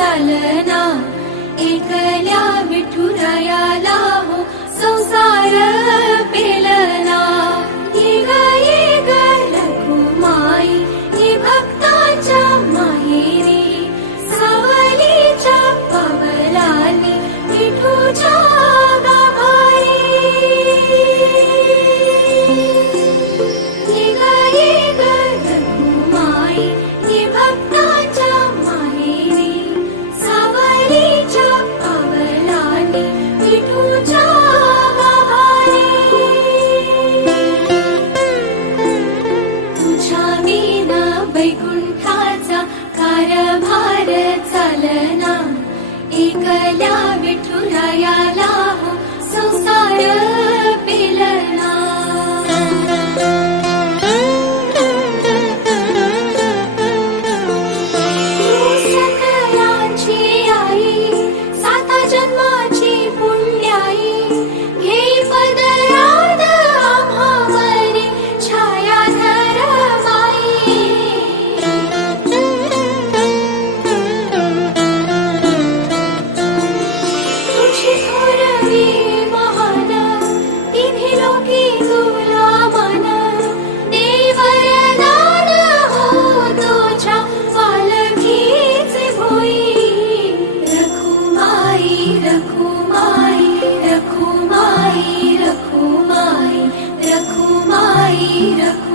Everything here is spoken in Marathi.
चालना, एकल्या विठुरायाला हो संसार पेलना। ये ग रखुमाई ही भक्ताच्या माहेरी, सावलीच्या पावलांनी विठूच्या गाभारी। ये ग रखुमाई ही भक्ताच्या माहेरी, सावलीच्या पावलांनी विठूच्या गाभारी। तुझ्या विना वैकुंठाचा कारभार चालना, एकल्या विठुरायाला हो संसार पेलना। तू सकलांची आई, साता जन्माची पुण्याई, घेई पदरात आम्हावरी छायाधर माई। तुझी थोरवी महान, तिन्ही लोकी तुला मान, देई वरदान हो तुझ्या पालखीचे भोई। रखुमाई रखुमाई रखुमाई रखुमाई रखुमाई रखुमाई।